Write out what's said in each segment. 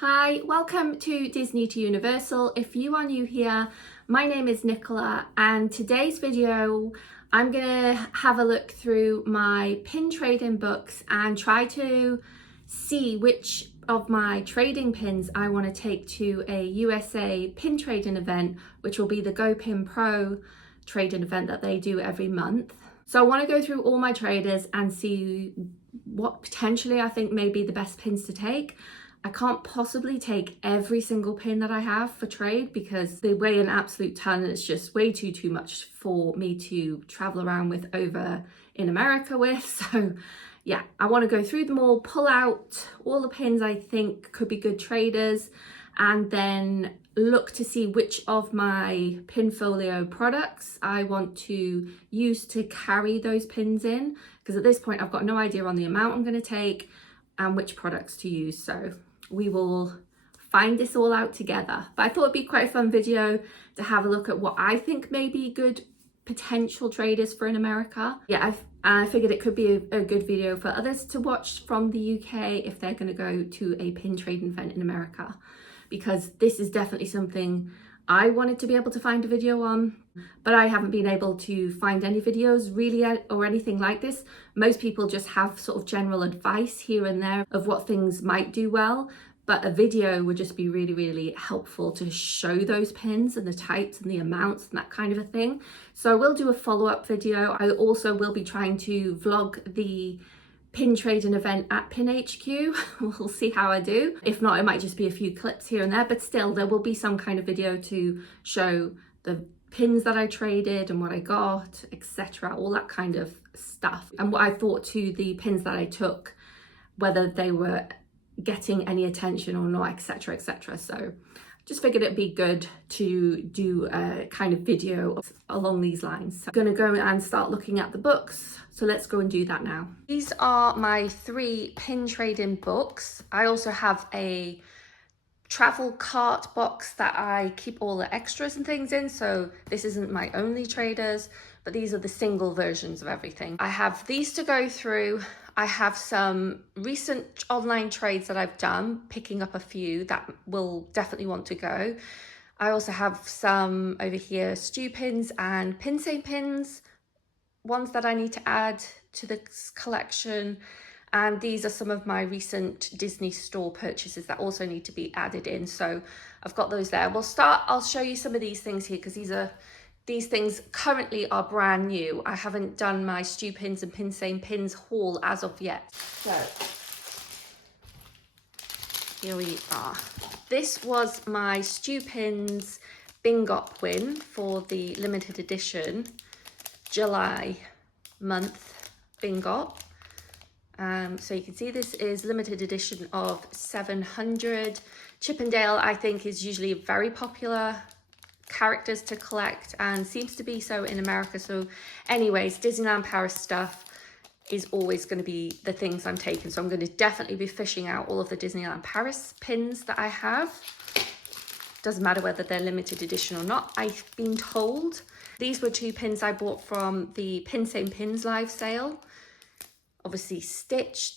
Hi, welcome to Disney to Universal. If you are new here, my name is Nicola, and today's video I'm gonna have a look through my pin trading books and try to see which of my trading pins I want to take to a USA pin trading event, which will be the GoPin Pro trading event that they do every month. So I want to go through all my traders and see what potentially I think may be the best pins to take. I can't possibly take every single pin that I have for trade because they weigh an absolute ton and it's just way too much for me to travel around with over in America with. So yeah, I want to go through them all, pull out all the pins I think could be good traders, and then look to see which of my Pinfolio products I want to use to carry those pins in, because at this point I've got no idea on the amount I'm going to take and which products to use. So we will find this all out together. But I thought it'd be quite a fun video to have a look at what I think may be good potential traders for in America. Yeah, I figured it could be a good video for others to watch from the UK if they're going to go to a pin trading event in America, because this is definitely something I wanted to be able to find a video on, but I haven't been able to find any videos really or anything like this. Most people just have sort of general advice here and there of what things might do well, but a video would just be really helpful to show those pins and the types and the amounts and that kind of a thing. So I will do a follow-up video. I also will be trying to vlog the pin trading event at Pin HQ. We'll see how I do. If not, it might just be a few clips here and there, but still there will be some kind of video to show the pins that I traded and what I got, etc., all that kind of stuff, and what I thought to the pins that I took, whether they were getting any attention or not, etc. So just figured it'd be good to do a kind of video along these lines. So I'm gonna go and start looking at the books. So let's go and do that now. These are my 3 pin trading books. I also have a travel cart box that I keep all the extras and things in. So this isn't my only traders, but these are the single versions of everything. I have these to go through. I have some recent online trades that I've done, picking up a few that will definitely want to go. I also have some over here stew pins and Pinsane pins, ones that I need to add to this collection. And these are some of my recent Disney store purchases that also need to be added in. So I've got those there. I'll show you some of these things here because these things currently are brand new. I haven't done my stew pins and Pinsane pins haul as of yet. So here we are. This was my stew pins Bingop win for the limited edition July month Bingop. So you can see this is limited edition of 700. Chip 'n Dale, I think, is usually very popular characters to collect and seems to be so in America. So anyways, Disneyland Paris stuff is always going to be the things I'm taking. So I'm going to definitely be fishing out all of the Disneyland Paris pins that I have. Doesn't matter whether they're limited edition or not, I've been told. These were 2 pins I bought from the Pinsane Pins live sale. Obviously Stitch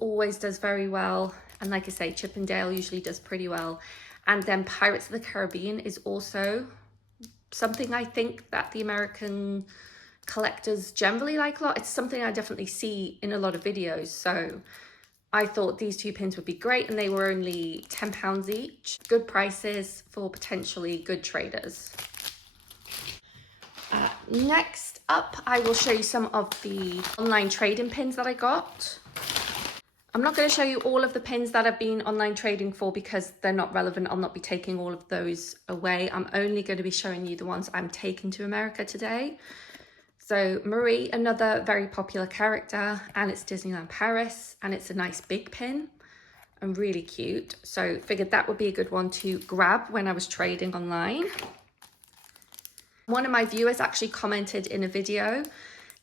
always does very well, and like I say, Chip 'n Dale usually does pretty well. And then Pirates of the Caribbean is also something I think that the American collectors generally like a lot. It's something I definitely see in a lot of videos. So I thought these 2 pins would be great, and they were only £10 each. Good prices for potentially good traders. Next up, I will show you some of the online trading pins that I got. I'm not going to show you all of the pins that I've been online trading for because they're not relevant. I'll not be taking all of those away. I'm only going to be showing you the ones I'm taking to America today. So Marie, another very popular character, and it's Disneyland Paris, and it's a nice big pin and really cute. So figured that would be a good one to grab when I was trading online. One of my viewers actually commented in a video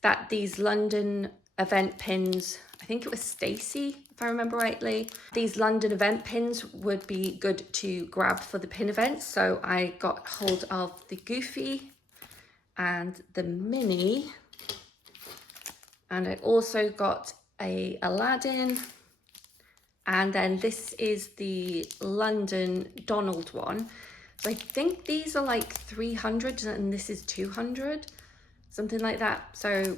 that these London event pins, I think it was Stacy, if I remember rightly, these London event pins would be good to grab for the pin events. So I got hold of the Goofy and the Minnie, and I also got a Aladdin And then this is the London Donald one. So I think these are like 300 and this is 200, something like that. So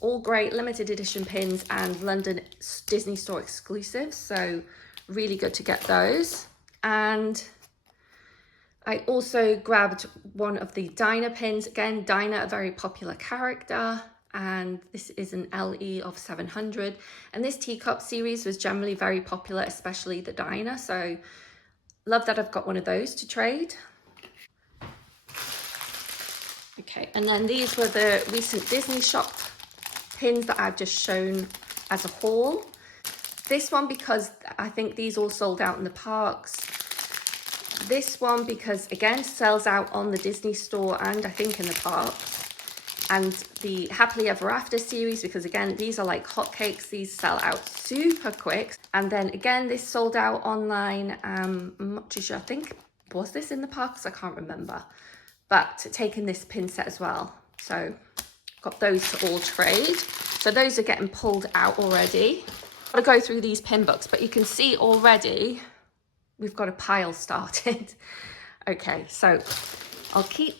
all great limited edition pins and London Disney Store exclusives. So really good to get those. And I also grabbed one of the Dinah pins. Again, Dinah, a very popular character. And this is an LE of 700. And this teacup series was generally very popular, especially the Dinah. So love that I've got one of those to trade. Okay, and then these were the recent Disney shop pins that I've just shown as a haul. This one because I think these all sold out in the parks. This one because again sells out on the Disney Store and I think in the parks. And the Happily Ever After series because again these are like hotcakes. These sell out super quick. And then again this sold out online. I'm not too sure. I think was this in the parks? I can't remember. But taking this pin set as well. So got those to all trade. So those are getting pulled out already. Got to go through these pin books, but you can see already we've got a pile started. Okay, so I'll keep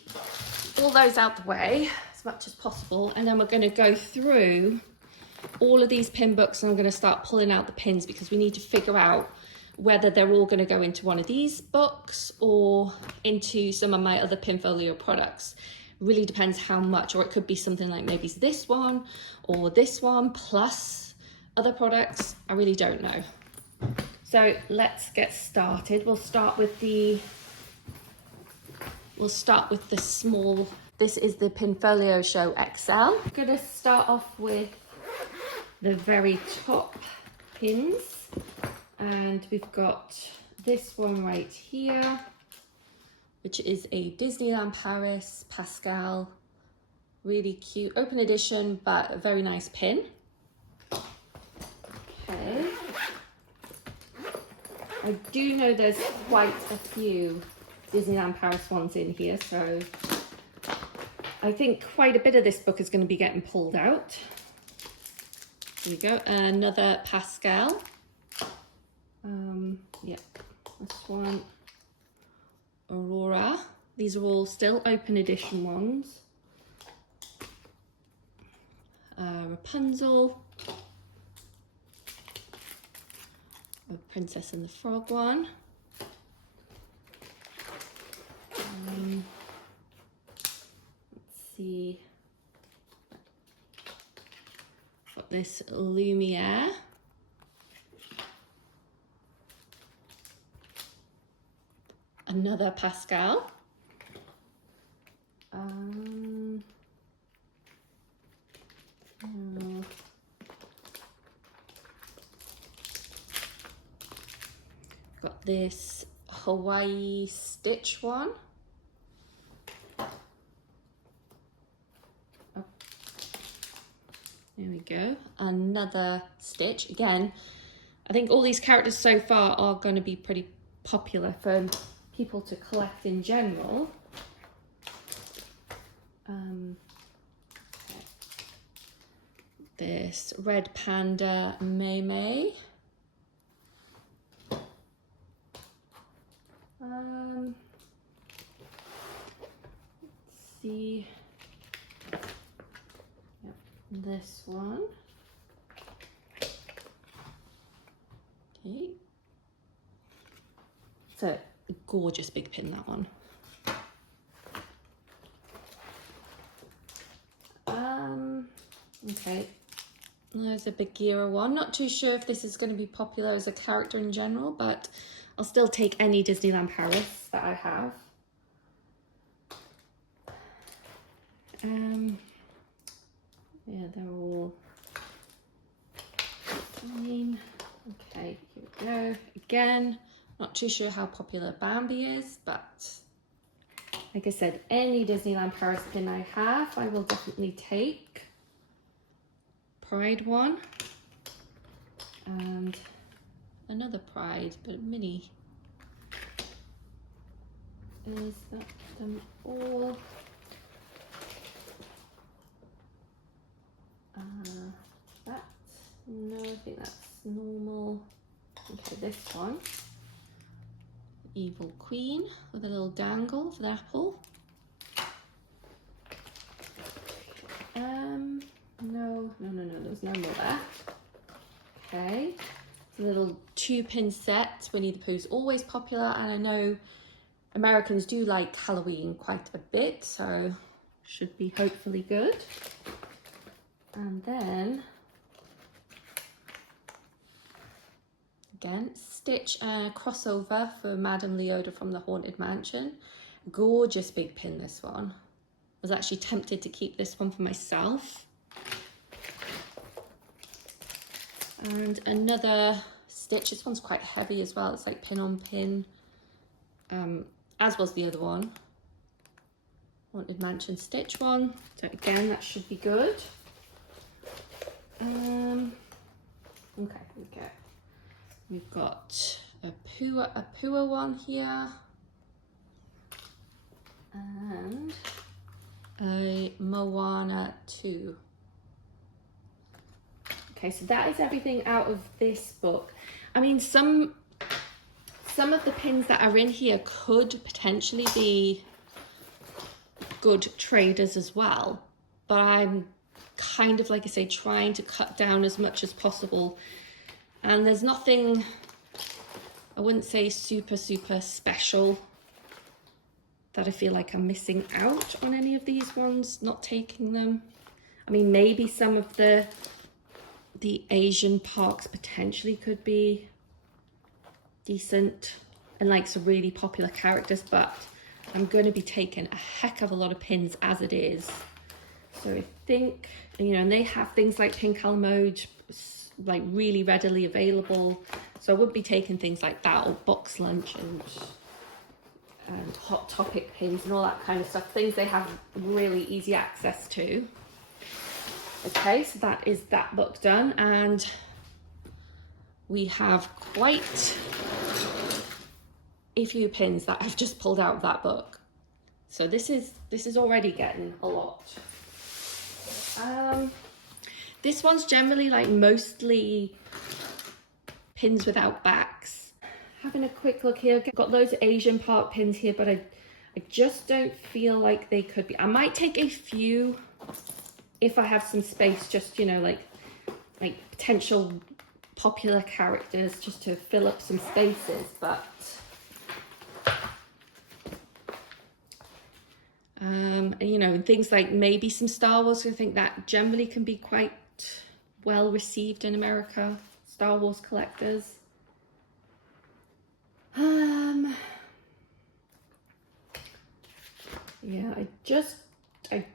all those out the way as much as possible, and then we're going to go through all of these pin books and I'm going to start pulling out the pins because we need to figure out whether they're all going to go into one of these books or into some of my other Pinfolio products. Really depends how much, or it could be something like maybe this one or this one plus other products. I really don't know. So let's get started. We'll start with the small. This is the Pinfolio Show XL. I'm gonna start off with the very top pins, and we've got this one right here, which is a Disneyland Paris Pascal. Really cute, open edition, but a very nice pin. Okay. I do know there's quite a few Disneyland Paris ones in here, so I think quite a bit of this book is going to be getting pulled out. Here we go, another Pascal. Yeah, this one, Aurora. These are all still open edition ones. Rapunzel. A Princess and the Frog one. Let's see. Got this Lumiere. Another Pascal. Got this Hawaii Stitch one. Oh. There we go. Another Stitch. Again, I think all these characters so far are going to be pretty popular for people to collect in general. This Red Panda Mei Mei. Let's see. Yep, this one. Okay. It's a gorgeous big pin, that one. Okay. There's a Bagheera one. Not too sure if this is going to be popular as a character in general, but I'll still take any Disneyland Paris that I have. Yeah, they're all fine. Okay, here we go. Again, not too sure how popular Bambi is, but like I said, any Disneyland Paris pin I have, I will definitely take. Pride one. And another Pride, but mini. Is that them all? That? No, I think that's normal. So this one, Evil Queen with a little dangle for the apple. No, there's no more there. Okay, it's a little 2-pin set. Winnie the Pooh's always popular, and I know Americans do like Halloween quite a bit, so should be hopefully good. And then, again, Stitch crossover for Madame Leota from the Haunted Mansion. Gorgeous big pin, this one. I was actually tempted to keep this one for myself. And another Stitch. This one's quite heavy as well. It's like pin on pin, as was the other one. Haunted Mansion Stitch one. So again, that should be good. Okay. We've got a Pua one here. And a Moana 2. Okay, so that is everything out of this book. I mean, some of the pins that are in here could potentially be good traders as well, but I'm kind of, like I say, trying to cut down as much as possible. And there's nothing, I wouldn't say super special, that I feel like I'm missing out on any of these ones, not taking them. I mean, maybe some of the Asian parks potentially could be decent and like some really popular characters, but I'm going to be taking a heck of a lot of pins as it is. So I think, you know, and they have things like Pink Almoj like really readily available, so I would be taking things like that, or Box Lunch and Hot Topic pins and all that kind of stuff, things they have really easy access to. Okay, so that is that book done, and we have quite a few pins that I've just pulled out of that book. So this is already getting a lot. This one's generally like mostly pins without backs. Having a quick look here, I've got loads of Asian park pins here, but I just don't feel like they could be. I might take a few if I have some space, just, you know, like potential popular characters, just to fill up some spaces, but you know, things like maybe some Star Wars. I think that generally can be quite well received in America, Star Wars collectors. Yeah, I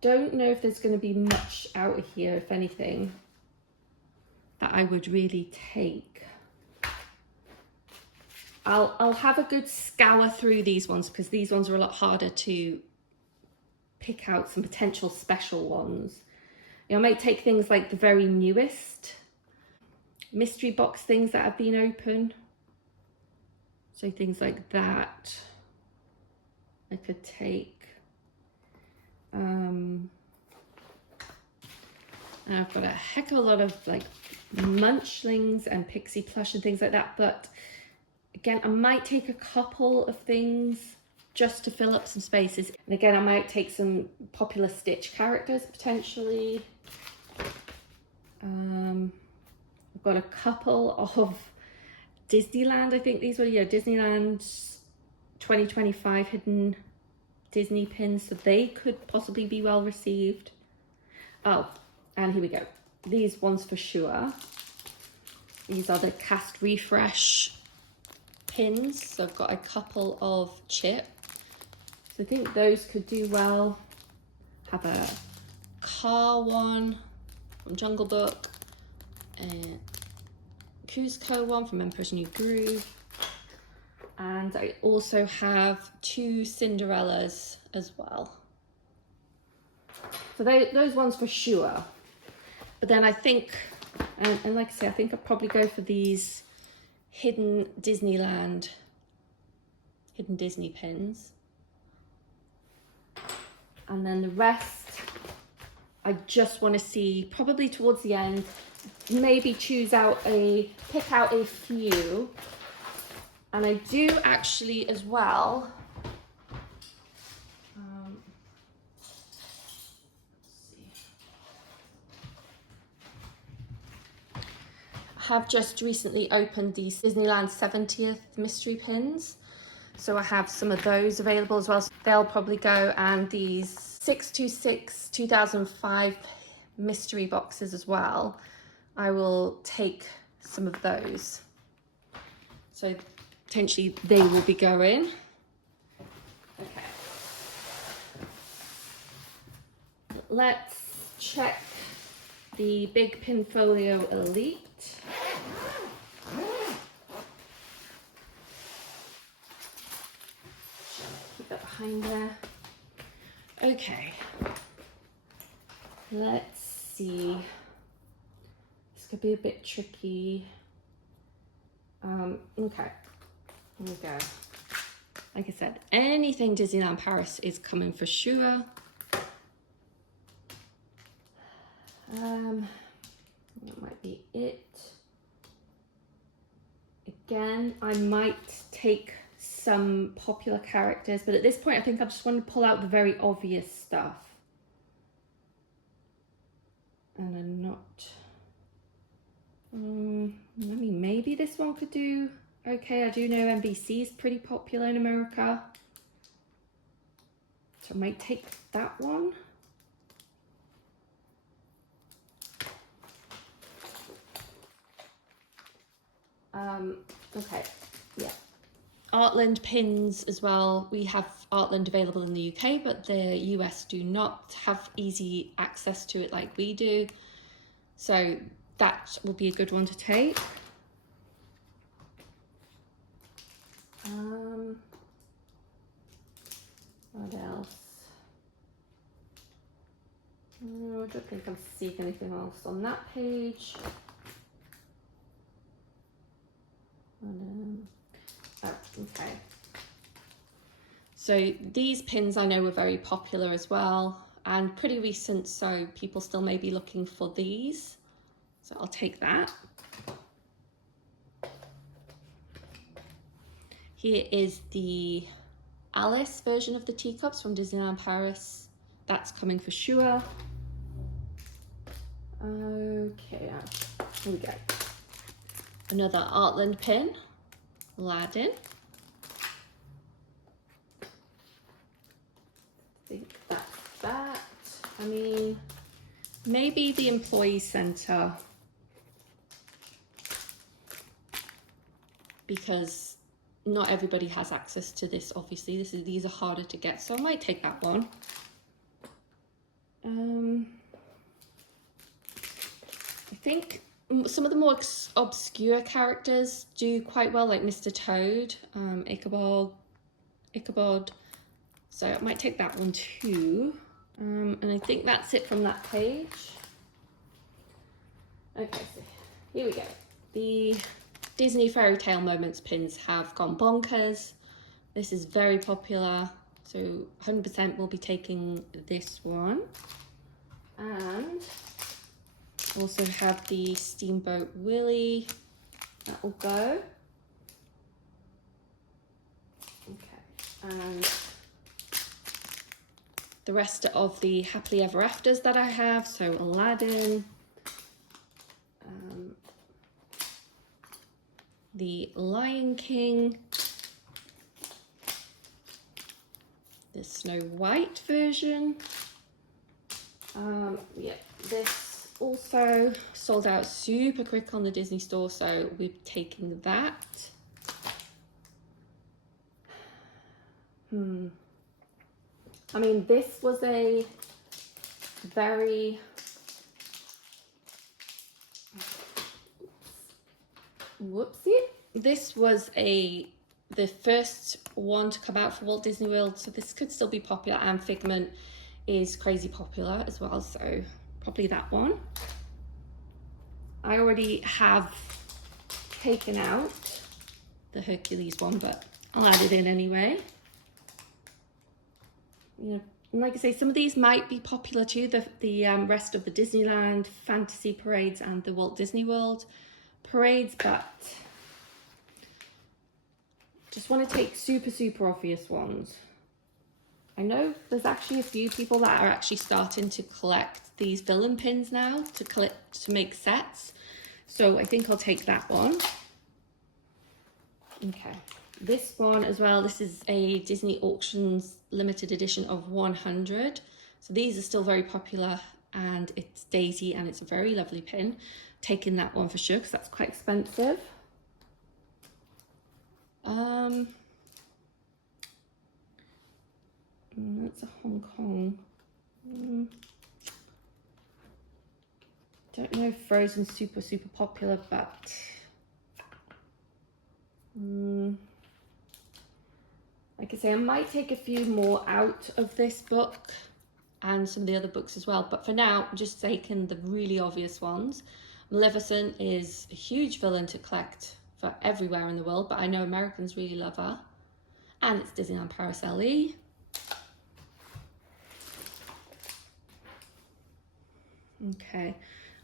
don't know if there's going to be much out of here, if anything, that I would really take. I'll have a good scour through these ones, because these ones are a lot harder to pick out some potential special ones. You know, I might take things like the very newest mystery box things that have been open. So things like that I could take. And I've got a heck of a lot of like Munchlings and Pixie Plush and things like that, but again, I might take a couple of things just to fill up some spaces. And again, I might take some popular Stitch characters potentially. I've got a couple of Disneyland, I think these were, yeah, Disneyland 2025 hidden Disney pins, so they could possibly be well received. Oh, and here we go. These ones for sure. These are the Cast Refresh pins. So I've got a couple of Chip. So I think those could do well. Have a car one from Jungle Book, and Kuzco one from Emperor's New Groove. And I also have 2 Cinderellas as well. So those ones for sure. But then I think, and like I say, I think I'll probably go for these hidden Disney pins. And then the rest, I just want to see, probably towards the end, maybe pick out a few. And I do actually as well, have just recently opened these Disneyland 70th mystery pins. So I have some of those available as well. So they'll probably go, and these 626 2005 mystery boxes as well. I will take some of those. So potentially they will be going. Okay. Let's check the Big Pinfolio Elite. Keep that behind there. Okay. Let's see. This could be a bit tricky. Okay. Here we go. Like I said, anything Disneyland Paris is coming for sure. That might be it. Again, I might take some popular characters, but at this point I think I just want to pull out the very obvious stuff. And I'm not... I mean, maybe this one could do okay. I do know NBC is pretty popular in America, so I might take that one. Okay, yeah. Artland pins as well. We have Artland available in the UK, but the US do not have easy access to it like we do. So that will be a good one to take. What else? I don't think I'm seeing anything else on that page. Okay. So these pins I know were very popular as well and pretty recent, so people still may be looking for these. So I'll take that. Here is the Alice version of the teacups from Disneyland Paris. That's coming for sure. Okay, here we go. Another Artland pin, Aladdin. I think that's that. I mean, maybe the Employee Center, because not everybody has access to this, obviously. These are harder to get, so I might take that one. I think some of the more obscure characters do quite well, like Mr. Toad, Ichabod. So I might take that one too. And I think that's it from that page. Okay, so here we go. The Disney Fairy Tale Moments pins have gone bonkers. This is very popular, so 100% will be taking this one. And also have the Steamboat Willie, that will go. Okay, and the rest of the Happily Ever Afters that I have, so Aladdin, the Lion King, the Snow White version. Yeah, this also sold out super quick on the Disney store, so we're taking that. I mean, this was a very... Whoopsie. This was the first one to come out for Walt Disney World, so this could still be popular, and Figment is crazy popular as well, so probably that one. I already have taken out the Hercules one, but I'll add it in anyway. You know, like I say, some of these might be popular too, the rest of the Disneyland Fantasy Parades and the Walt Disney World parades, but just want to take super obvious ones. I know there's actually a few people that are actually starting to collect these villain pins now to make sets. So I think I'll take that one. Okay, this one as well, this is a Disney Auctions limited edition of 100. So these are still very popular, and it's Daisy and it's a very lovely pin. Taking that one for sure because that's quite expensive. That's a Hong Kong. Don't know if Frozen's super popular, but like I say, I might take a few more out of this book and some of the other books as well, but for now I'm just taking the really obvious ones. Maleficent is a huge villain to collect for everywhere in the world, but I know Americans really love her, and it's Disneyland Paris LE. Okay,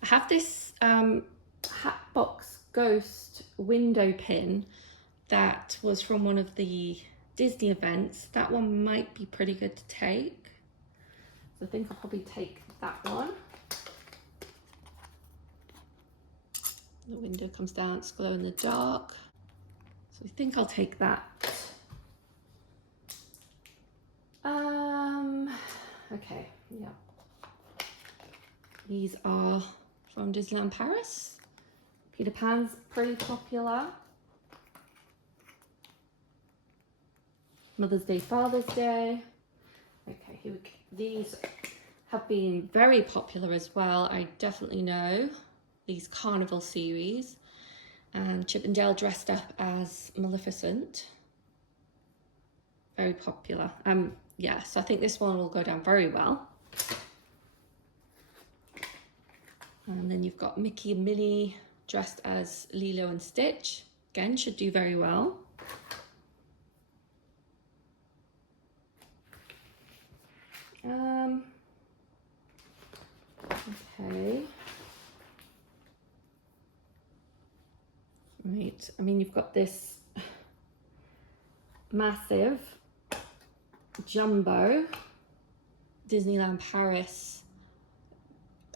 I have this Hatbox Ghost window pin that was from one of the Disney events. That one might be pretty good to take, so I think I'll probably take that one. The window comes down, it's glow in the dark, so I think I'll take that. Okay, yeah. These are from Disneyland Paris. Peter Pan's pretty popular. Mother's Day, Father's Day. Okay, here we go. These have been very popular as well. I definitely know these Carnival series. And Chip and Dale dressed up as Maleficent. Very popular. Yeah, so I think this one will go down very well. And then you've got Mickey and Minnie dressed as Lilo and Stitch. Again, should do very well. Okay. Right, I mean, you've got this massive jumbo Disneyland Paris.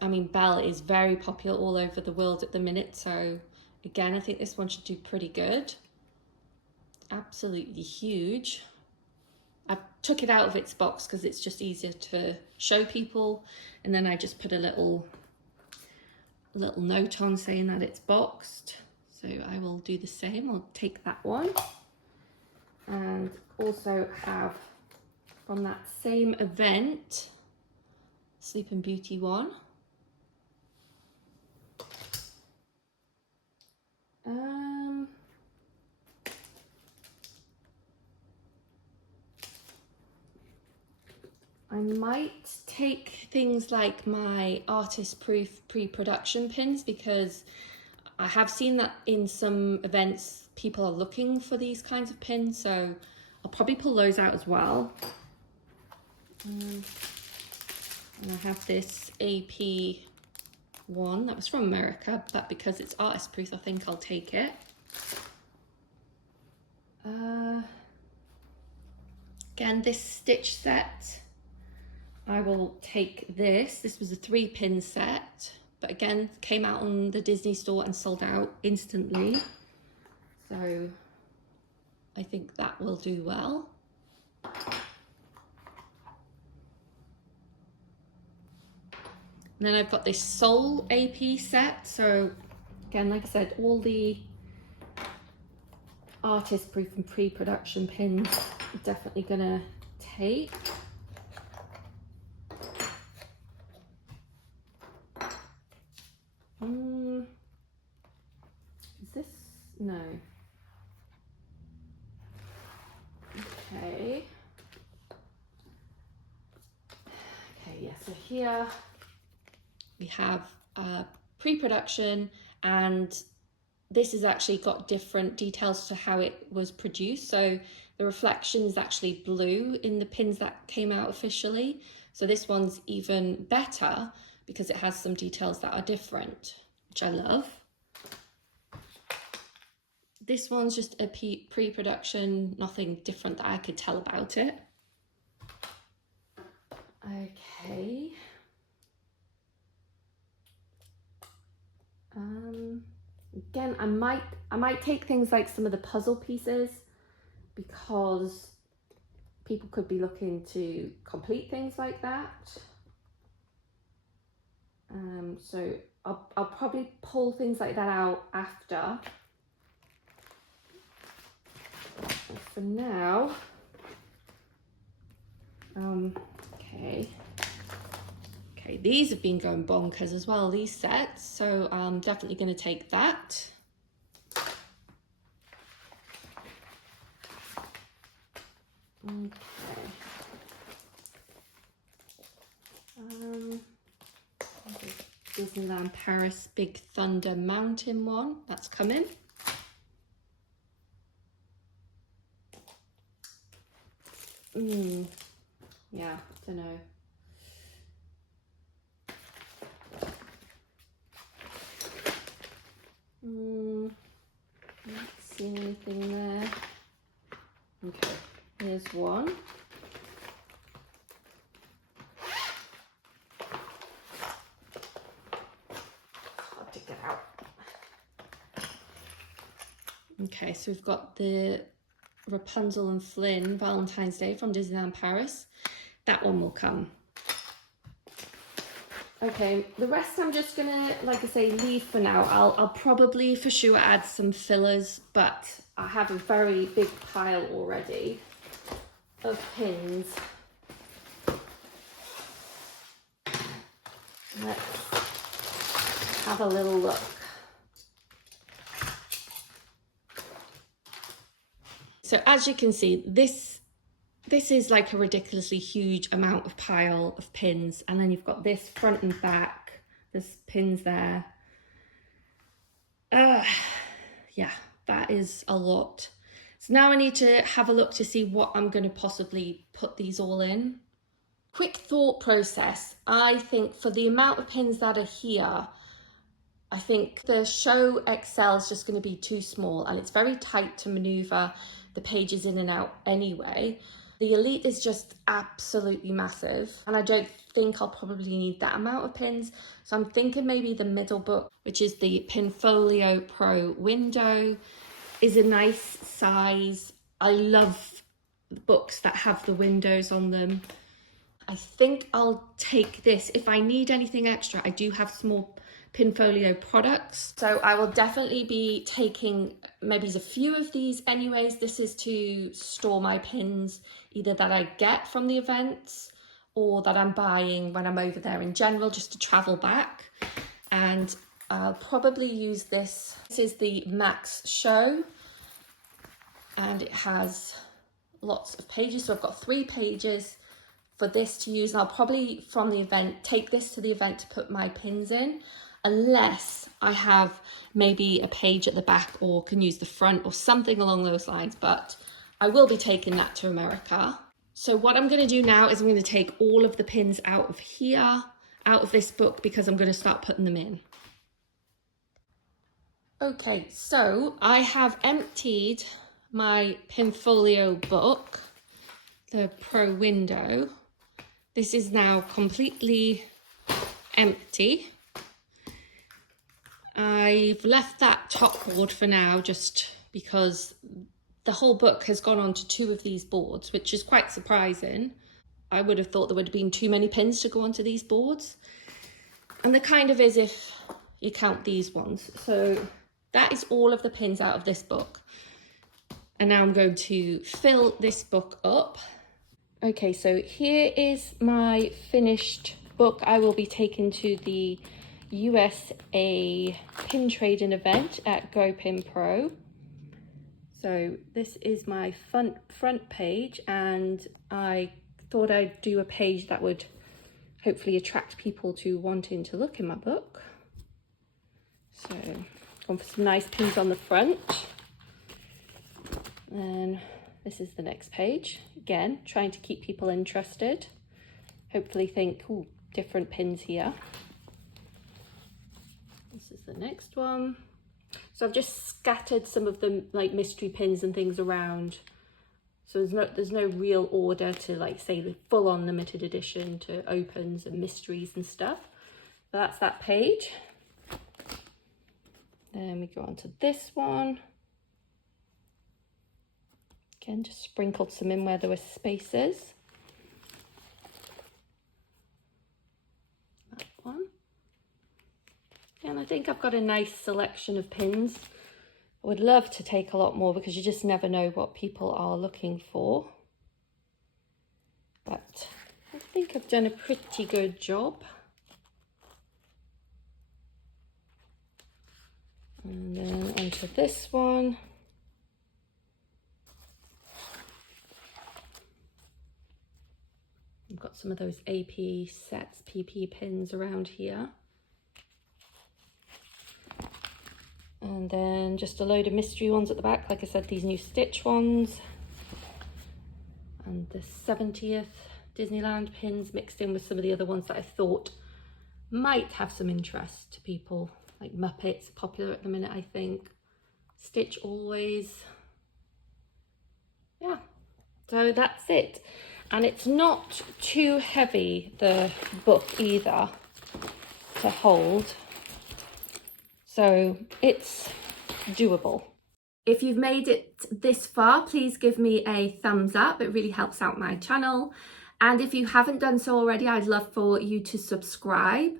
I mean, Belle is very popular all over the world at the minute, so again, I think this one should do pretty good. Absolutely huge. I took it out of its box because it's just easier to show people, and then I just put a little note on saying that it's boxed. So I will do the same. I'll take that one, and also have from that same event Sleeping Beauty one. I might take things like my artist proof pre-production pins, because I have seen that in some events people are looking for these kinds of pins, so I'll probably pull those out as well. And I have this AP one that was from America, but because it's artist proof, I think I'll take it. Again, this Stitch set, I will take this. This was a 3-pin set, but again, came out on the Disney store and sold out instantly. So I think that will do well. And then I've got this Soul AP set. So again, like I said, all the artist proof and pre-production pins I'm definitely gonna take. Is this? No. Okay. Okay, yeah, so here we have pre-production and this has actually got different details to how it was produced. So the reflection is actually blue in the pins that came out officially. So this one's even better because it has some details that are different, which I love. This one's just a pre-production, nothing different that I could tell about it. Okay. Again, I might take things like some of the puzzle pieces because people could be looking to complete things like that. So I'll probably pull things like that out after. But for now, okay, these have been going bonkers as well, these sets, so I'm definitely going to take that. Okay. Disneyland Paris Big Thunder Mountain one, that's coming. Yeah, don't know. Not seeing anything there. Okay, here's one. Hard to get out. Okay, so we've got the Rapunzel and Flynn Valentine's Day from Disneyland Paris. That one will come. Okay, the rest I'm just gonna, like I say, leave for now. I'll probably for sure add some fillers, but I have a very big pile already of pins. Let's have a little look. So as you can see, this is like a ridiculously huge amount of pile of pins, and then you've got this front and back, there's pins there. Yeah, that is a lot. So now I need to have a look to see what I'm going to possibly put these all in. Quick thought process. I think for the amount of pins that are here, I think the Show XL is just going to be too small, and it's very tight to maneuver the pages in and out anyway. The Elite is just absolutely massive, and I don't think I'll probably need that amount of pins. So I'm thinking maybe the middle book, which is the Pinfolio Pro Window, is a nice size. I love books that have the windows on them. I think I'll take this. If I need anything extra, I do have small Pinfolio products, so I will definitely be taking maybe a few of these anyways. This is to store my pins, either that I get from the events or that I'm buying when I'm over there in general, just to travel back. And I'll probably use this. This is the Max Show, and it has lots of pages, so I've got 3 pages for this to use. And I'll probably from the event take this to the event to put my pins in, unless I have maybe a page at the back or can use the front or something along those lines, but I will be taking that to America. So what I'm going to do now is I'm going to take all of the pins out of here, out of this book, because I'm going to start putting them in. Okay, so I have emptied my Pinfolio book, the Pro Window. This is now completely empty. I've left that top board for now just because the whole book has gone onto 2 of these boards, which is quite surprising. I would have thought there would have been too many pins to go onto these boards. And there kind of is if you count these ones. So that is all of the pins out of this book. And now I'm going to fill this book up. Okay, so here is my finished book. I will be taking to the USA pin trading event at GoPin Pro. So this is my front page, and I thought I'd do a page that would hopefully attract people to wanting to look in my book. So Going for some nice pins on the front. And this is the next page. Again, trying to keep people interested. Hopefully think, ooh, different pins here. This is the next one. So I've just scattered some of the like mystery pins and things around. So there's no real order to like say the full on limited edition to opens and mysteries and stuff. So that's that page. Then we go on to this one. Again, just sprinkled some in where there were spaces. That one. And I think I've got a nice selection of pins. I would love to take a lot more because you just never know what people are looking for. But I think I've done a pretty good job. And then onto this one. I've got some of those AP sets, PP pins around here. And then just a load of mystery ones at the back. Like I said, these new Stitch ones. And the 70th Disneyland pins mixed in with some of the other ones that I thought might have some interest to people. Like Muppets, popular at the minute, I think. Stitch Always. Yeah, so that's it. And it's not too heavy, the book either, to hold. So it's doable. If you've made it this far, please give me a thumbs up. It really helps out my channel. And if you haven't done so already, I'd love for you to subscribe.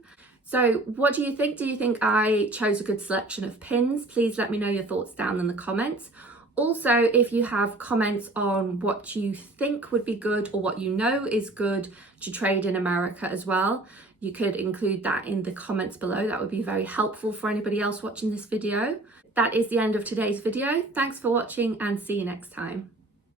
So what do you think? Do you think I chose a good selection of pins? Please let me know your thoughts down in the comments. Also, if you have comments on what you think would be good or what you know is good to trade in America as well, you could include that in the comments below. That would be very helpful for anybody else watching this video. That is the end of today's video. Thanks for watching and see you next time.